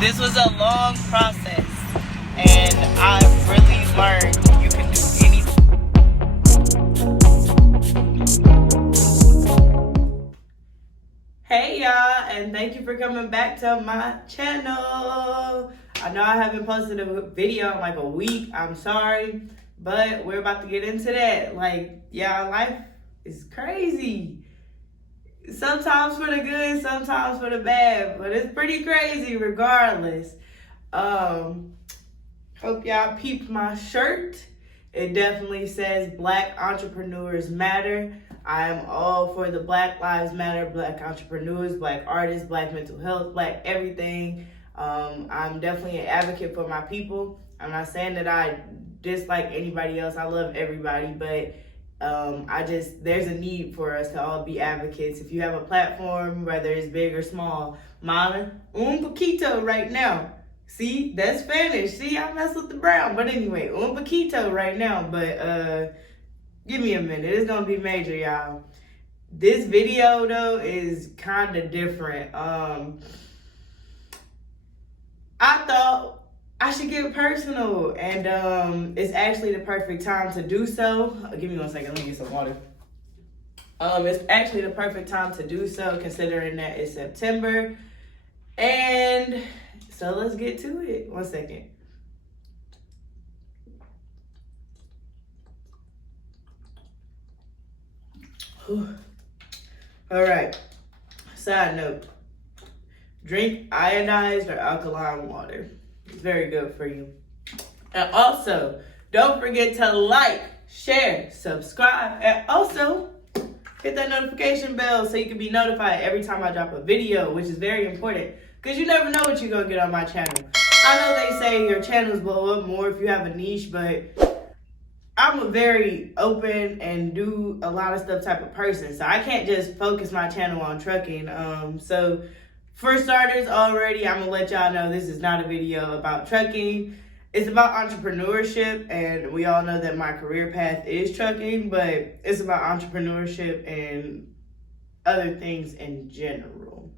This was a long process, and I've really learned you can do anything. Hey y'all, and thank you for coming back to my channel. I know I haven't posted a video in like a week. I'm sorry, but we're about to get into that. Like, yeah, life is crazy. Sometimes for the good, sometimes for the bad, but it's pretty crazy regardless. Hope y'all peeped my shirt. It definitely says Black Entrepreneurs Matter. I am all for the Black Lives Matter, Black entrepreneurs, Black artists, Black mental health, Black everything. I'm definitely an advocate for my people. I'm not saying that I dislike anybody else. I love everybody, but there's a need for us to all be advocates. If you have a platform, whether it's big or small, mine, un poquito right now. See, that's Spanish. See, I mess with the brown. But anyway, un poquito right now. But give me a minute. It's gonna be major, y'all. This video though is kind of different. I thought I should get personal, and it's actually the perfect time to do so. Give me 1 second, let me get some water. It's actually the perfect time to do so, considering that it's September. And so let's get to it. 1 second. Whew. All right, side note, drink ionized or alkaline water. It's very good for you. And also, don't forget to like, share, subscribe, and also hit that notification bell so you can be notified every time I drop a video, which is very important because you never know what you're going to get on my channel. I know they say your channels blow up more if you have a niche, but I'm a very open and do a lot of stuff type of person, so I can't just focus my channel on trucking. So for starters already, I'm gonna let y'all know this is not a video about trucking. It's about entrepreneurship, and we all know that my career path is trucking, but it's about entrepreneurship and other things in general.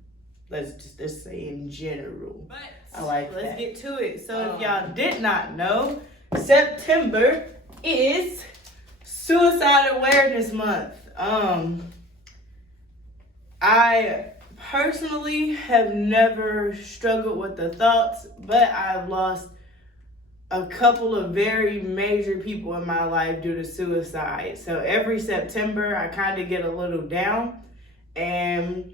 Let's say in general. But I like that. Let's get to it. So if y'all did not know, September is Suicide Awareness Month. I personally have never struggled with the thoughts, but I've lost a couple of very major people in my life due to suicide. So every September, I kind of get a little down, and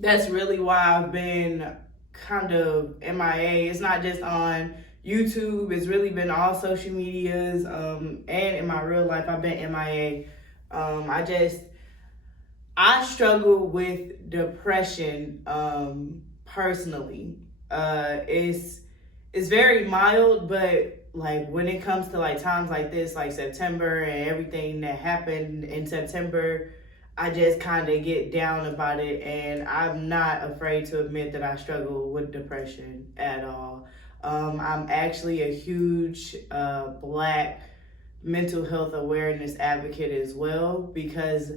that's really why I've been kind of MIA. It's not just on YouTube, it's really been all social medias, and in my real life, I've been MIA. I struggle with depression, personally. It's very mild, but like when it comes to like times like this, like September and everything that happened in September, I just kind of get down about it, and I'm not afraid to admit that I struggle with depression at all. I'm actually a huge Black mental health awareness advocate as well, because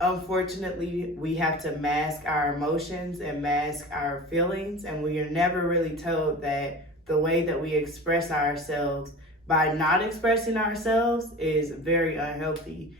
unfortunately, we have to mask our emotions and mask our feelings, and we are never really told that the way that we express ourselves by not expressing ourselves is very unhealthy.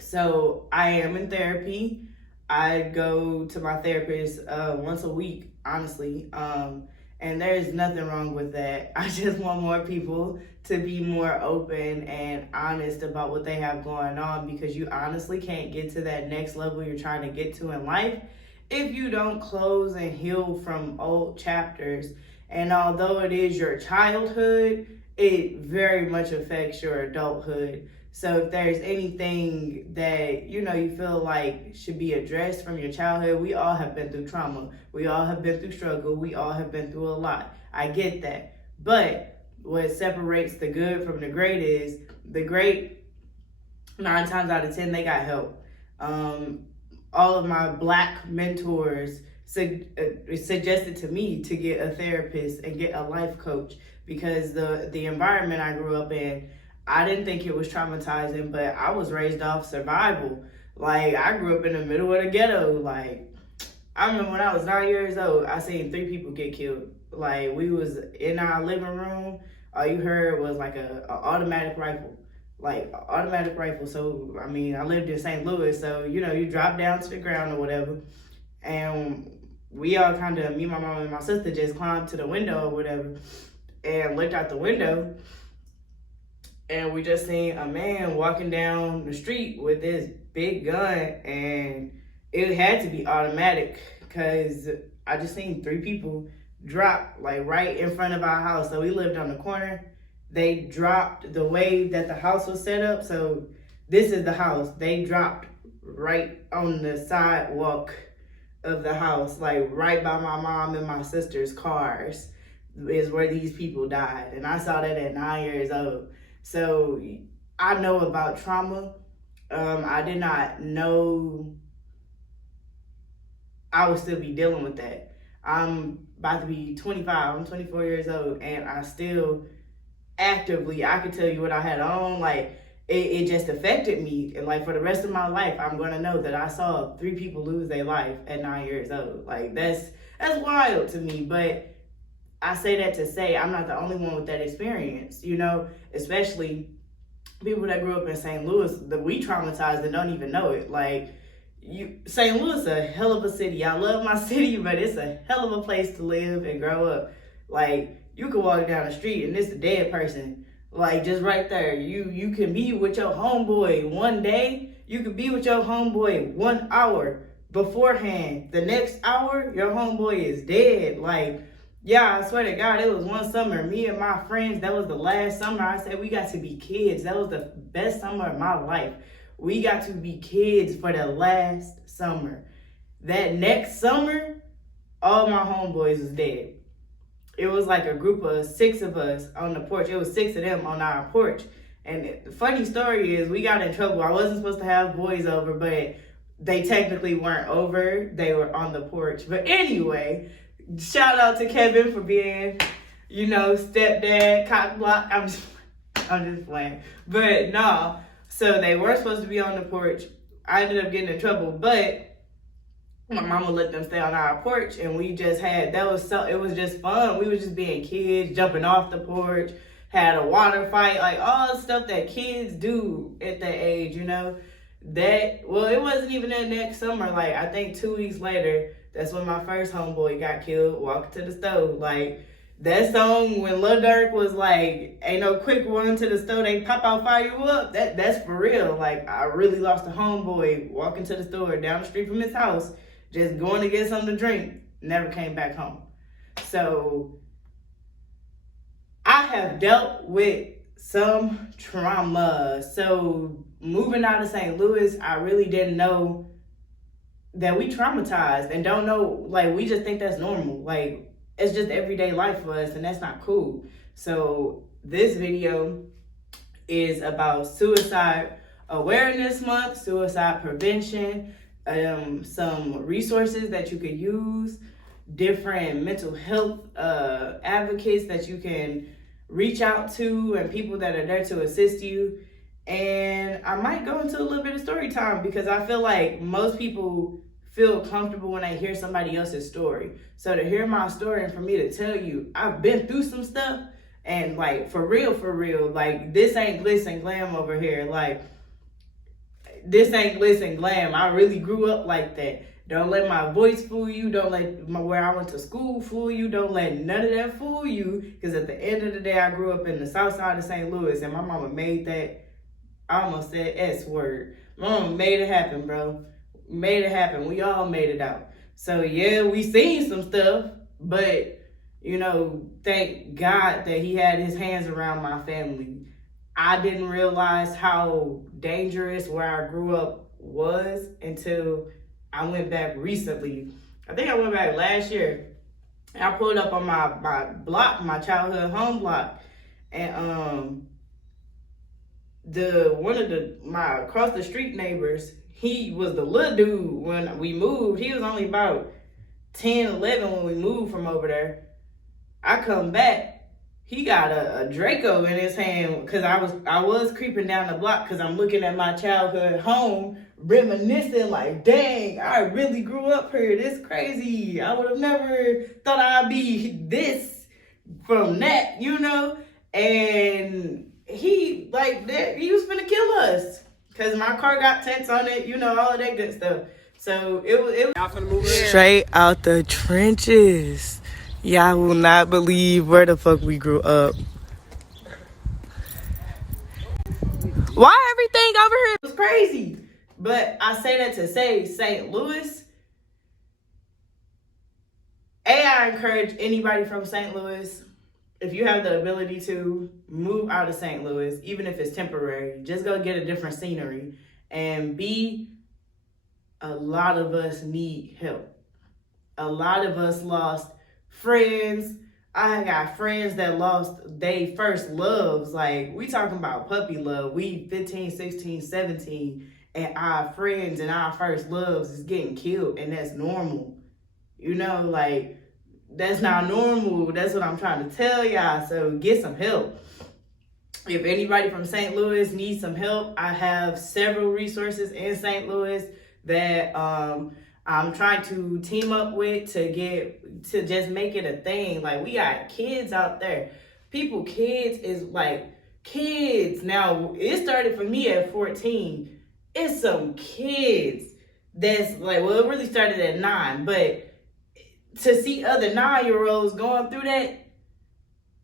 So I am in therapy. I go to my therapist once a week, honestly, and there's nothing wrong with that. I just want more people to be more open and honest about what they have going on, because you honestly can't get to that next level you're trying to get to in life if you don't close and heal from old chapters. And although it is your childhood, it very much affects your adulthood. So if there's anything that, you feel like should be addressed from your childhood, we all have been through trauma. We all have been through struggle. We all have been through a lot. I get that. But what separates the good from the great is the great, 9 times out of 10, they got help. All of my Black mentors suggested to me to get a therapist and get a life coach, because the environment I grew up in, I didn't think it was traumatizing, but I was raised off survival. Like, I grew up in the middle of the ghetto. Like, I remember when I was 9 years old, I seen 3 people get killed. Like, we was in our living room, all you heard was like a automatic rifle. Like, a automatic rifle. So, I mean, I lived in St. Louis, so, you know, you drop down to the ground or whatever. And we all kind of, me, my mom, and my sister just climbed to the window or whatever and looked out the window. And we just seen a man walking down the street with this big gun, and it had to be automatic because I just seen 3 people drop like right in front of our house. So we lived on the corner. They dropped the way that the house was set up. So this is the house. They dropped right on the sidewalk of the house, like right by my mom and my sister's cars is where these people died. And I saw that at 9 years old. So I know about trauma. I did not know I would still be dealing with that. I'm about to be 25. I'm 24 years old, and I still actively, I could tell you what I had on. Like, it just affected me. And like, for the rest of my life, I'm going to know that I saw 3 people lose their life at 9 years old. Like, that's wild to me. But I say that to say I'm not the only one with that experience, you know, especially people that grew up in St. Louis, that we traumatized and don't even know it. Like, St. Louis is a hell of a city. I love my city, but it's a hell of a place to live and grow up. Like, you could walk down the street and it's a dead person. Like, just right there. You can be with your homeboy one day. You could be with your homeboy 1 hour beforehand. The next hour, your homeboy is dead. Like, yeah, I swear to God, it was one summer. Me and my friends, that was the last summer. I said we got to be kids. That was the best summer of my life. We got to be kids for the last summer. That next summer, all my homeboys was dead. It was like a group of 6 of us on the porch. It was 6 of them on our porch. And the funny story is we got in trouble. I wasn't supposed to have boys over, but they technically weren't over. They were on the porch. But anyway, shout out to Kevin for being, you know, stepdad, cock block. I'm just playing. But no, so they were supposed to be on the porch. I ended up getting in trouble, but my mama let them stay on our porch, and we just had, it was just fun. We were just being kids, jumping off the porch, had a water fight, like all the stuff that kids do at that age, you know. It wasn't even that next summer. Like, I think 2 weeks later, that's when my first homeboy got killed, walking to the stove. Like, that song when Lil Durk was like, ain't no quick run to the stove, they pop out, fire you up. That's for real. Like, I really lost a homeboy walking to the store down the street from his house, just going to get something to drink, never came back home. So I have dealt with some trauma. So moving out of St. Louis, I really didn't know that we traumatized and don't know, like, we just think that's normal. Like, it's just everyday life for us, and that's not cool. So this video is about Suicide Awareness Month, suicide prevention, some resources that you could use, different mental health advocates that you can reach out to, and people that are there to assist you. And I might go into a little bit of story time because I feel like most people feel comfortable when they hear somebody else's story. So to hear my story and for me to tell you, I've been through some stuff, and like, for real, like, this ain't glitz and glam over here. Like, this ain't glitz and glam. I really grew up like that. Don't let my voice fool you. Don't let where I went to school fool you. Don't let none of that fool you. Because at the end of the day, I grew up in the south side of St. Louis, and my mama made that, I almost said S word. My mama made it happen, bro. Made it happen. We all made it out. So yeah, we seen some stuff, but you know, thank God that he had his hands around my family. I didn't realize how dangerous where I grew up was until I went back recently. I think I went back last year. And I pulled up on my block, my childhood home block, and my across the street neighbors, he was the little dude when we moved. He was only about 10, 11 when we moved from over there. I come back, he got a Draco in his hand because I was creeping down the block because I'm looking at my childhood home reminiscing like, dang, I really grew up here. This crazy. I would have never thought I'd be this from that, you know? And he like that, he was gonna kill us. Cause my car got tents on it, you know, all of that good stuff. So it was straight out the trenches. Y'all will not believe where the fuck we grew up. Why everything over here was crazy? But I say that to say St. Louis. I encourage anybody from St. Louis, if you have the ability to move out of St. Louis, even if it's temporary, just go get a different scenery. And a lot of us need help. A lot of us lost friends. I got friends that lost their first loves. Like, we talking about puppy love. We 15, 16, 17, and our friends and our first loves is getting killed, and that's normal. You know, like, that's not normal. That's what I'm trying to tell y'all. So get some help. If anybody from St. Louis needs some help, I have several resources in St. Louis that I'm trying to team up with to just make it a thing. Like, we got kids out there. Kids is like kids. Now, it started for me at 14. It's some kids that's like, well, it really started at 9, but to see other 9-year-olds going through that,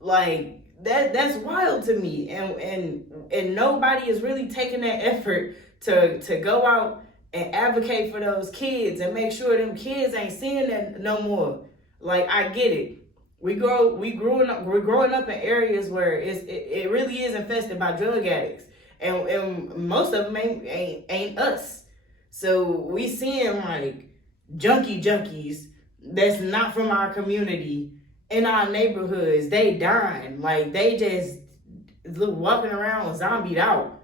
like, that's wild to me. And nobody is really taking that effort to go out and advocate for those kids and make sure them kids ain't seeing that no more. Like, I get it. We're growing up in areas where it really is infested by drug addicts, and most of them ain't us. So we seeing like junkies that's not from our community in our neighborhoods. They dying, like they just walking around zombied out.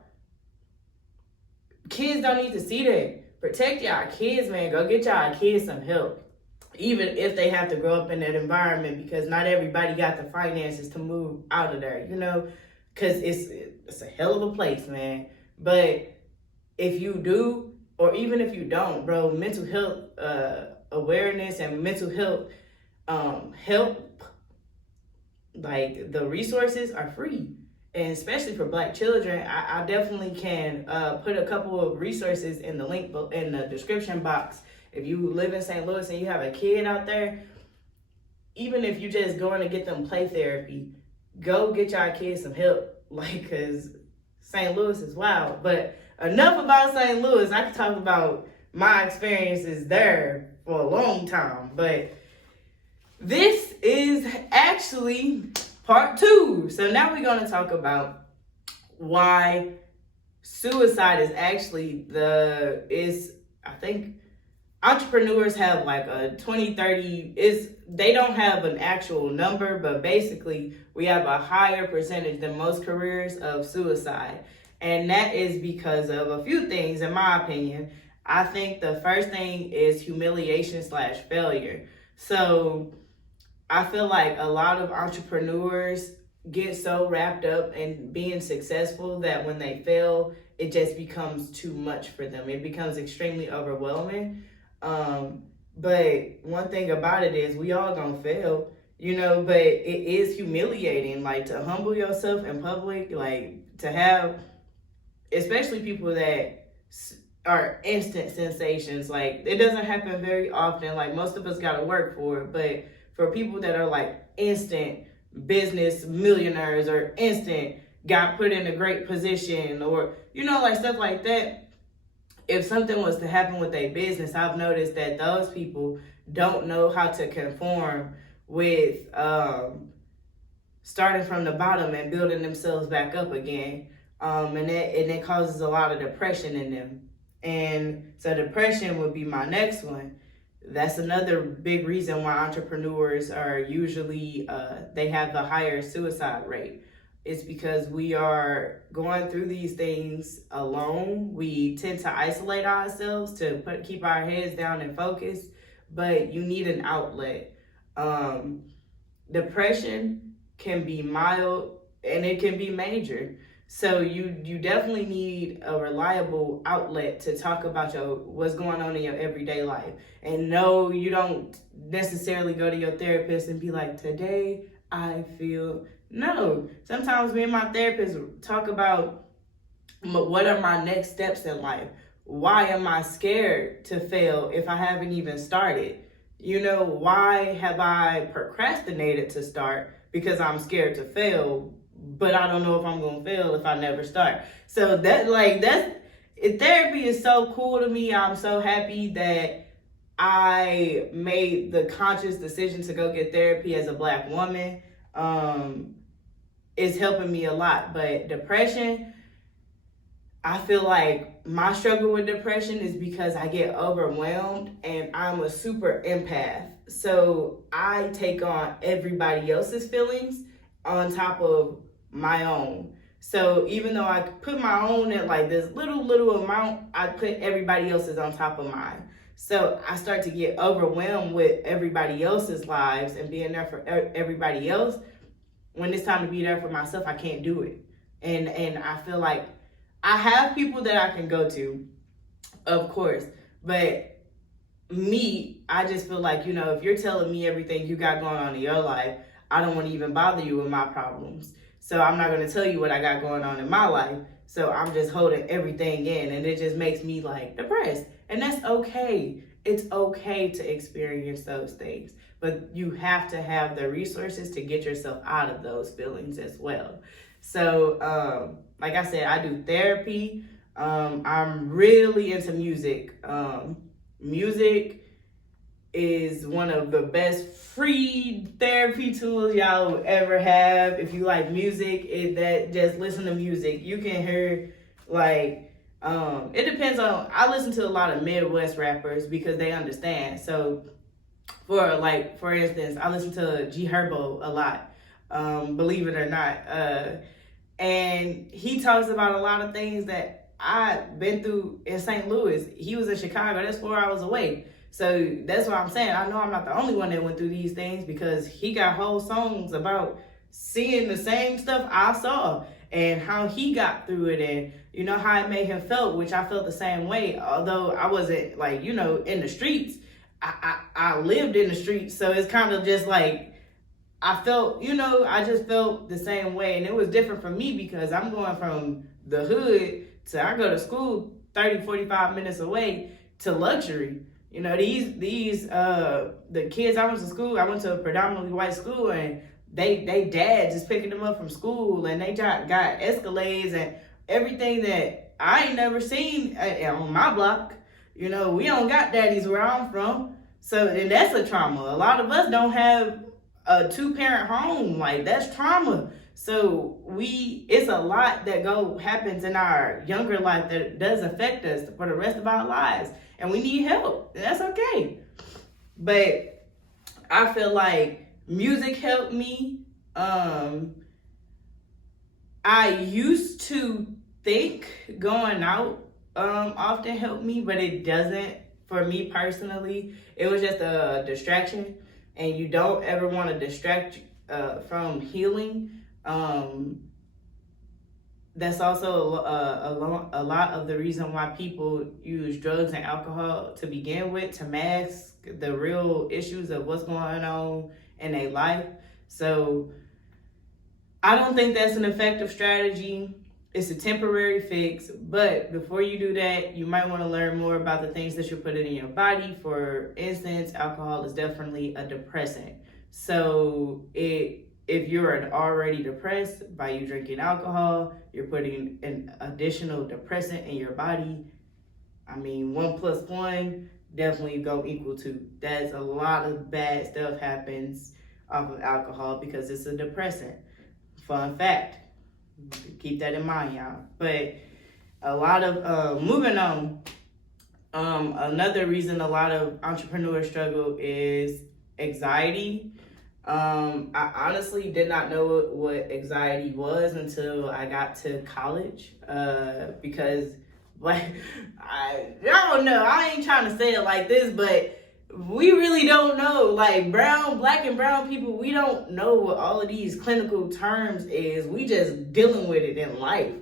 Kids don't need to see that. Protect y'all kids, man. Go get y'all kids some help. Even if they have to grow up in that environment, because not everybody got the finances to move out of there, you know, because it's a hell of a place, man. But if you do, or even if you don't, bro, mental health awareness and mental health help, like, the resources are free. And especially for Black children, I definitely can put a couple of resources in the link in the description box. If you live in St. Louis and you have a kid out there, even if you just going to get them play therapy, go get y'all kids some help. Like, because St. Louis is wild. But enough about St. Louis. I could talk about my experiences there for a long time. But this is actually part 2. So now we're going to talk about why suicide is actually I think entrepreneurs have like a 20-30, they don't have an actual number, but basically we have a higher percentage than most careers of suicide. And that is because of a few things, in my opinion. I think the first thing is humiliation/failure. So I feel like a lot of entrepreneurs get so wrapped up in being successful that when they fail, it just becomes too much for them. It becomes extremely overwhelming. But one thing about it is we all gonna fail, you know, but it is humiliating, like, to humble yourself in public, like, to have, especially people that are instant sensations. Like, it doesn't happen very often. Like, most of us gotta work for it, but for people that are like instant business millionaires or instant got put in a great position, or, you know, like stuff like that, if something was to happen with their business, I've noticed that those people don't know how to conform with starting from the bottom and building themselves back up again. And it causes a lot of depression in them. And so depression would be my next one. That's another big reason why entrepreneurs are usually, they have the higher suicide rate. It's because we are going through these things alone. We tend to isolate ourselves to keep our heads down and focus, but you need an outlet. Depression can be mild and it can be major. So you definitely need a reliable outlet to talk about what's going on in your everyday life. And no, you don't necessarily go to your therapist and be like, today I feel. No, sometimes me and my therapist talk about what are my next steps in life. Why am I scared to fail if I haven't even started? Why have I procrastinated to start? Because I'm scared to fail, but I don't know if I'm going to fail if I never start. So therapy is so cool to me. I'm so happy that I made the conscious decision to go get therapy as a Black woman. It's helping me a lot. But depression, I feel like my struggle with depression is because I get overwhelmed and I'm a super empath. So I take on everybody else's feelings on top of my own. So even though I put my own at like this little amount, I put everybody else's on top of mine. So I start to get overwhelmed with everybody else's lives and being there for everybody else. When it's time to be there for myself, I can't do it. And I feel like I have people that I can go to, of course, but I just feel like, if you're telling me everything you got going on in your life, I don't want to even bother you with my problems. So I'm not going to tell you what I got going on in my life. So I'm just holding everything in, and it just makes me like depressed. And that's okay. It's okay to experience those things, but you have to have the resources to get yourself out of those feelings as well. So, like I said, I do therapy. I'm really into music. Music is one of the best free therapy tools y'all will ever have. If you like music, just listen to music. You can hear it depends on. I listen to a lot of Midwest rappers because they understand. So, for instance, I listen to G Herbo a lot. Believe it or not. And he talks about a lot of things that I've been through in St. Louis. He was in Chicago. That's 4 hours away. So that's what I'm saying. I know I'm not the only one that went through these things because he got whole songs about seeing the same stuff I saw and how he got through it and, how it made him felt, which I felt the same way. Although I wasn't in the streets. I lived in the streets. So it's kind of just like, I felt, I just felt the same way. And it was different for me because I'm going from the hood to I go to school 30, 45 minutes away to luxury. The kids I went to a predominantly white school, and they dad just picking them up from school, and they got Escalades and everything that I ain't never seen on my block. We don't got daddies where I'm from. So, and that's a trauma. A lot of us don't have a 2-parent home. Like, that's trauma. So it's a lot that happens in our younger life that does affect us for the rest of our lives. And we need help. And that's okay. But I feel like music helped me. I used to think going out often helped me, but it doesn't for me personally. It was just a distraction. And you don't ever want to distract from healing. That's also a lot of the reason why people use drugs and alcohol to begin with, to mask the real issues of what's going on in their life. So I don't think that's an effective strategy. It's a temporary fix, but before you do that, you might want to learn more about the things that you're putting in your body. For instance, alcohol is definitely a depressant. So if you're already depressed by you drinking alcohol, you're putting an additional depressant in your body. 1 + 1 definitely go equal 2. That's a lot of bad stuff happens off of alcohol because it's a depressant. Fun fact. Keep that in mind, y'all. But a lot of moving on. Another reason a lot of entrepreneurs struggle is anxiety. I honestly did not know what anxiety was until I got to college. Because I don't know. I ain't trying to say it like this, but we really don't don't know. Like black and brown people, we don't know what all of these clinical terms is. We just dealing with it in life.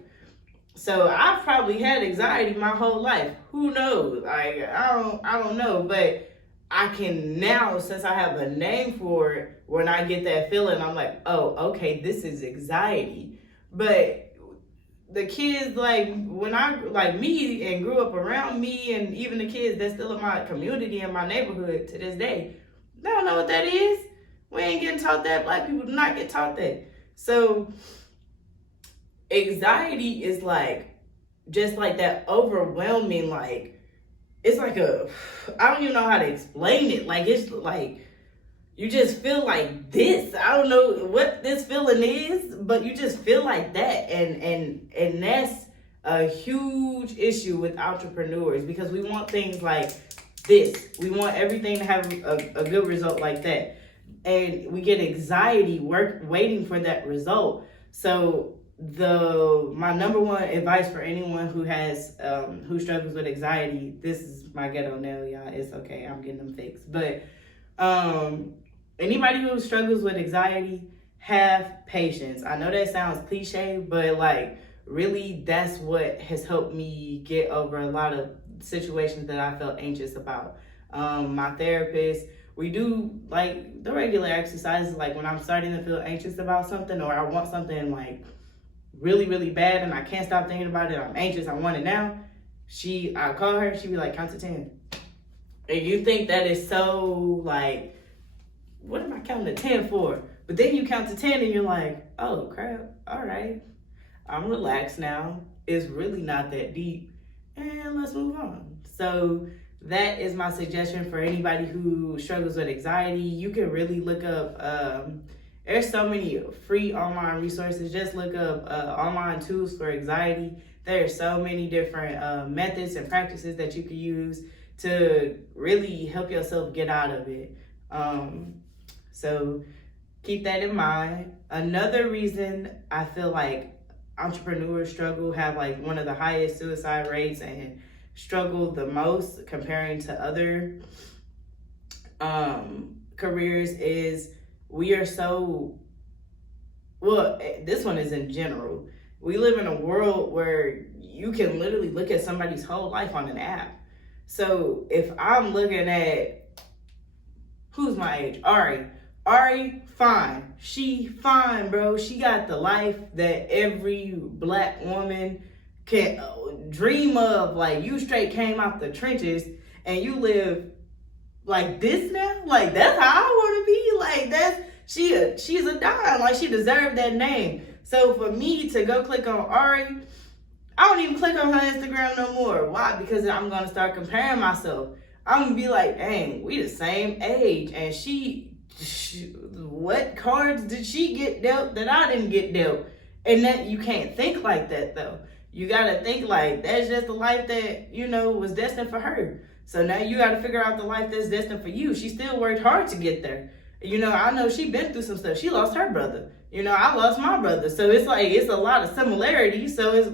So I've probably had anxiety my whole life. Who knows? Like I don't know, but I can now, since I have a name for it, when I get that feeling, I'm like, oh, okay, this is anxiety. But the kids, like, when I, like me and grew up around me, and even the kids that's still in my community and my neighborhood to this day, they don't know what that is. We ain't getting taught that. Black people do not get taught that. So anxiety is like, just like that overwhelming, like, it's like I don't even know how to explain it. Like, it's like, you just feel like this. I don't know what this feeling is, but you just feel like that. And that's a huge issue with entrepreneurs, because we want things like this. We want everything to have a good result like that. And we get anxiety waiting for that result. So my number one advice for anyone who has who struggles with anxiety, this is my ghetto nail, y'all. It's okay, I'm getting them fixed. But anybody who struggles with anxiety, have patience. I know that sounds cliche, but like really that's what has helped me get over a lot of situations that I felt anxious about. My therapist, we do like the regular exercises, like when I'm starting to feel anxious about something, or I want something like really, really bad and I can't stop thinking about it, I'm anxious, I want it now. I call her, she be like, count to 10. And you think that is so like, what am I counting to 10 for? But then you count to 10 and you're like, oh crap, all right, I'm relaxed now. It's really not that deep, and let's move on. So that is my suggestion for anybody who struggles with anxiety. You can really look up, there's so many free online resources. Just look up online tools for anxiety. There are so many different methods and practices that you can use to really help yourself get out of it. So keep that in mind. Another reason I feel like entrepreneurs have like one of the highest suicide rates and struggle the most comparing to other careers is we are so, well, this one is in general. We live in a world where you can literally look at somebody's whole life on an app. So if I'm looking at, who's my age? Ari, fine. She fine, bro. She got the life that every black woman can dream of. Like, you straight came out the trenches and you live like this now. Like, that's how I want to be. Like, she's a dime. Like, she deserved that name. So for me to go click on Ari, I don't even click on her Instagram no more. Why? Because I'm going to start comparing myself. I'm going to be like, dang, we the same age. And what cards did she get dealt that I didn't get dealt? And that you can't think like that, though. You got to think like that's just the life that, was destined for her. So now you got to figure out the life that's destined for you. She still worked hard to get there. I know she been through some stuff. She lost her brother. I lost my brother. So it's like, it's a lot of similarities. So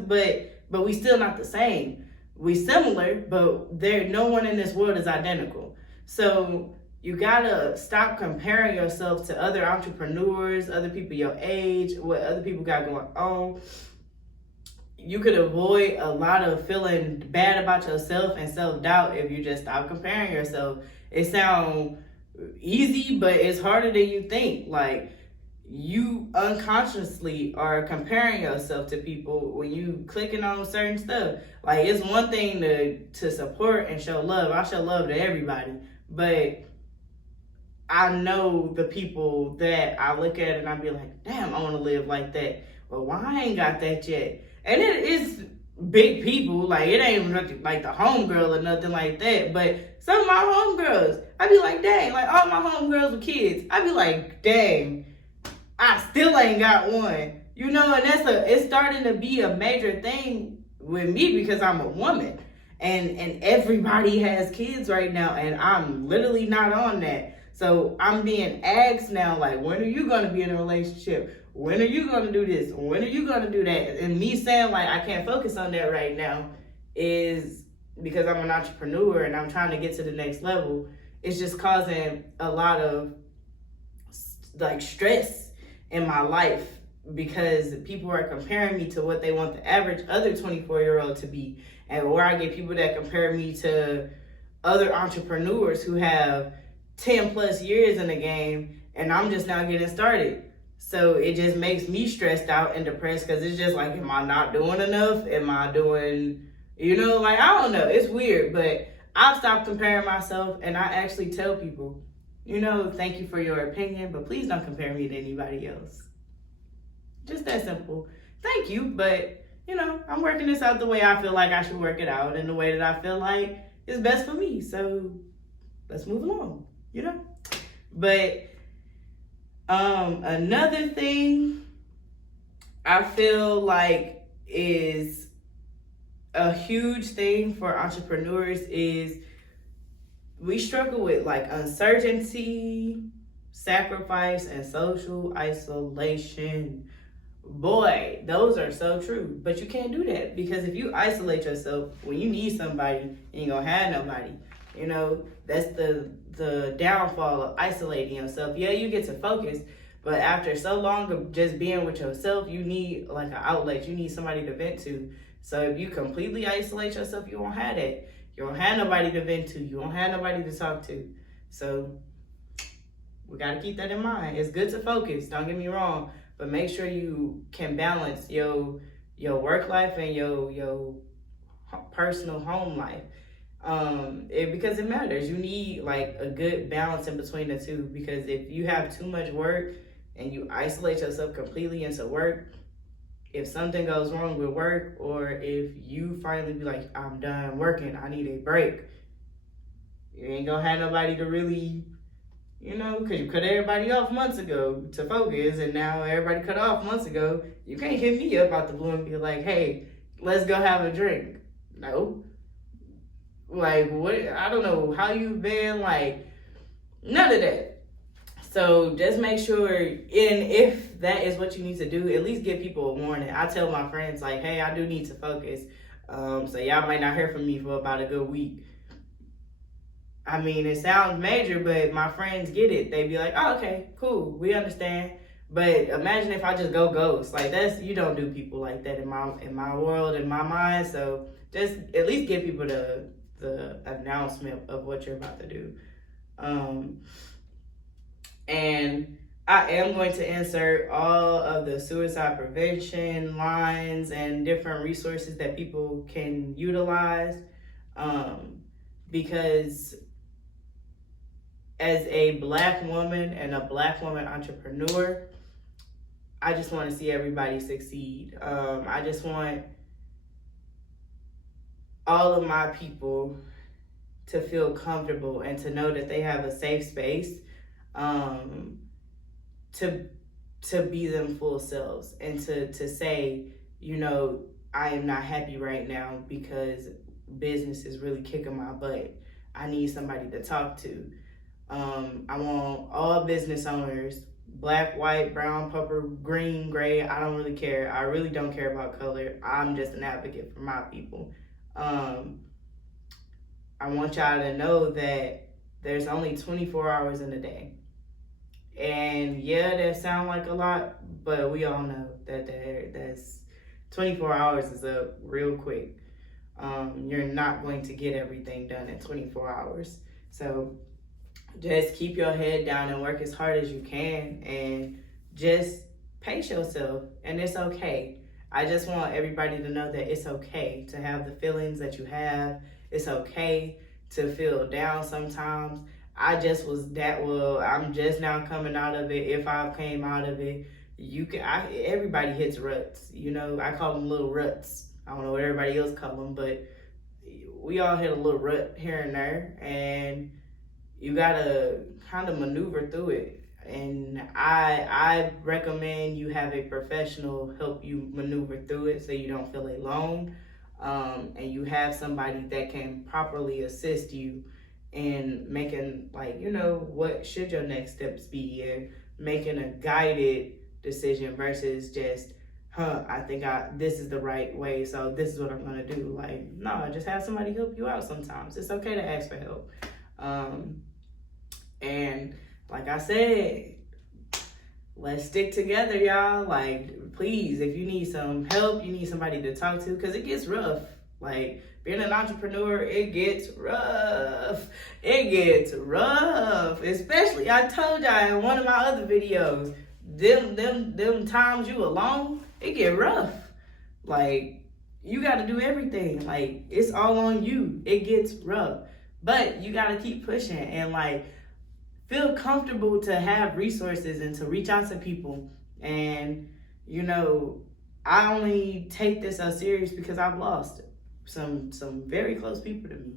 but we still not the same. We similar, but no one in this world is identical. So you gotta stop comparing yourself to other entrepreneurs, other people your age, what other people got going on. You could avoid a lot of feeling bad about yourself and self-doubt if you just stop comparing yourself. It sounds easy, but it's harder than you think. Like, you unconsciously are comparing yourself to people when you clicking on certain stuff. Like, it's one thing to support and show love. I show love to everybody, but I know the people that I look at and I be like, damn, I want to live like that. Well, why I ain't got that yet? And it is big people. Like, it ain't nothing like the homegirl or nothing like that. But some of my homegirls, I be like, dang, like all my homegirls with kids, I be like, dang, I still ain't got one. And it's starting to be a major thing with me because I'm a woman. And everybody has kids right now, and I'm literally not on that. So I'm being asked now, like, when are you going to be in a relationship? When are you going to do this? When are you going to do that? And me saying, like, I can't focus on that right now is because I'm an entrepreneur and I'm trying to get to the next level. it's just causing a lot of like stress in my life because people are comparing me to what they want the average other 24-year-old to be. And where I get people that compare me to other entrepreneurs who have 10 plus years in the game, and I'm just now getting started. So it just makes me stressed out and depressed because it's just like, am I not doing enough? Am I doing, like, I don't know. It's weird, but I've stopped comparing myself, and I actually tell people, thank you for your opinion, but please don't compare me to anybody else. Just that simple. Thank you, but, I'm working this out the way I feel like I should work it out and the way that I feel like is best for me. So let's move along, But another thing I feel like is a huge thing for entrepreneurs is we struggle with like uncertainty, sacrifice, and social isolation. Boy, those are so true. But you can't do that because if you isolate yourself when you need somebody, you ain't gonna have nobody. That's the downfall of isolating yourself. Yeah, you get to focus, but after so long of just being with yourself, you need like an outlet. You need somebody to vent to. So if you completely isolate yourself, you won't have that. You won't have nobody to vent to. You won't have nobody to talk to. So we got to keep that in mind. It's good to focus, don't get me wrong, but make sure you can balance your work life and your personal home life. Because it matters. You need like a good balance in between the two, because if you have too much work and you isolate yourself completely into work, if something goes wrong with work, or if you finally be like, I'm done working, I need a break, you ain't gonna have nobody to really, because you cut everybody off months ago to focus, and now everybody cut off months ago. You can't hit me up out the blue and be like, hey, let's go have a drink. No. Like, what? I don't know how you've been, like, none of that. So just make sure, and if that is what you need to do, at least give people a warning. I tell my friends, like, hey, I do need to focus. So y'all might not hear from me for about a good week. I mean, it sounds major, but my friends get it. They be like, oh, okay, cool, we understand. But imagine if I just go ghost. Like, you don't do people like that in my world, in my mind. So just at least give people the announcement of what you're about to do. And I am going to insert all of the suicide prevention lines and different resources that people can utilize, because as a Black woman and a Black woman entrepreneur, I just want to see everybody succeed. I just want all of my people to feel comfortable and to know that they have a safe space to be them full selves, and to say, I am not happy right now because business is really kicking my butt. I need somebody to talk to. I want all business owners, Black, white, brown, purple, green, gray, I don't really care. I really don't care about color. I'm just an advocate for my people. I want y'all to know that there's only 24 hours in a day. And yeah, that sounds like a lot, but we all know that's 24 hours is up real quick. You're not going to get everything done in 24 hours. So just keep your head down and work as hard as you can, and just pace yourself, and it's okay. I just want everybody to know that it's okay to have the feelings that you have. It's okay to feel down sometimes. I'm just now coming out of it. If I came out of it, everybody hits ruts. I call them little ruts. I don't know what everybody else call them, but we all hit a little rut here and there, and you gotta kind of maneuver through it. And I recommend you have a professional help you maneuver through it so you don't feel alone, and you have somebody that can properly assist you in making, what should your next steps be, and making a guided decision versus just, I think this is the right way, so this is what I'm gonna do. No, just have somebody help you out sometimes. It's okay to ask for help. And like I said, let's stick together, y'all. Like, please, if you need some help, you need somebody to talk to, because it gets rough. Like, being an entrepreneur, it gets rough. It gets rough. Especially, I told y'all in one of my other videos, them times you alone, it get rough. Like, you got to do everything. Like, it's all on you. It gets rough. But you got to keep pushing and, like, feel comfortable to have resources and to reach out to people. And, you know, I only take this so serious because I've lost some very close people to me.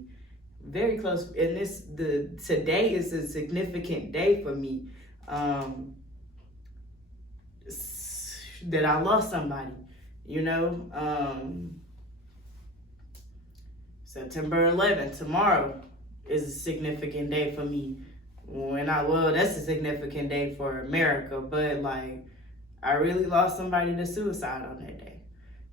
Very close. And today is a significant day for me. That I lost somebody, you know. September 11th, tomorrow, is a significant day for me. That's a significant day for America, but like, I really lost somebody to suicide on that day.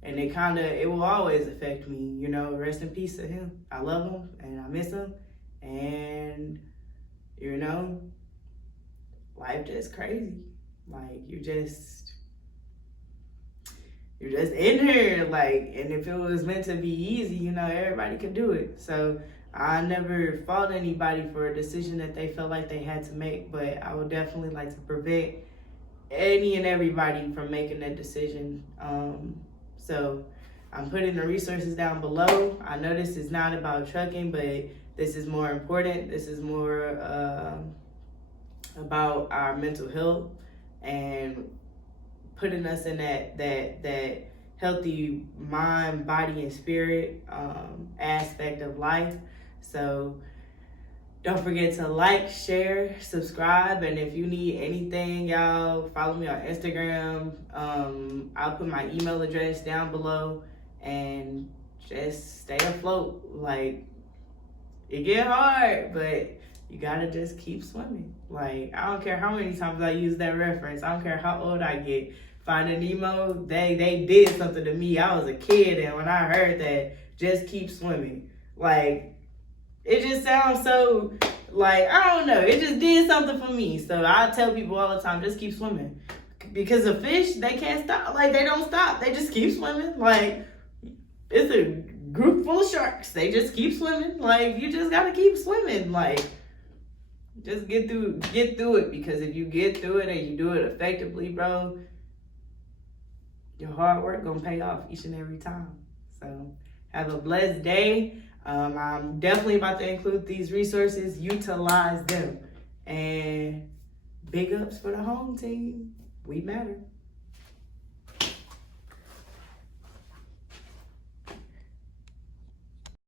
And it will always affect me, you know. Rest in peace to him. I love him and I miss him. And, you know, life just crazy. Like, you're just in here, like, and if it was meant to be easy, you know, everybody could do it. So I never fault anybody for a decision that they felt like they had to make, but I would definitely like to prevent any and everybody from making that decision. So I'm putting the resources down below. I know this is not about trucking, but this is more important. This is more about our mental health and putting us in that healthy mind, body, and spirit aspect of life. So don't forget to like, share, subscribe, and if you need anything, y'all, follow me on Instagram. I'll put my email address down below, and just stay afloat. Like, it get hard, but you gotta just keep swimming. Like, I don't care how many times I use that reference. I don't care how old I get. Finding Nemo, they did something to me. I was a kid, and when I heard that, just keep swimming. Like, it just sounds so, like, I don't know. It just did something for me. So I tell people all the time, just keep swimming. Because the fish, they can't stop. Like, they don't stop. They just keep swimming. Like, it's a group full of sharks. They just keep swimming. Like, you just gotta keep swimming. Like, just get through it. Because if you get through it and you do it effectively, bro, your hard work gonna pay off each and every time. So have a blessed day. I'm definitely about to include these resources. Utilize them. And big ups for the home team. We matter.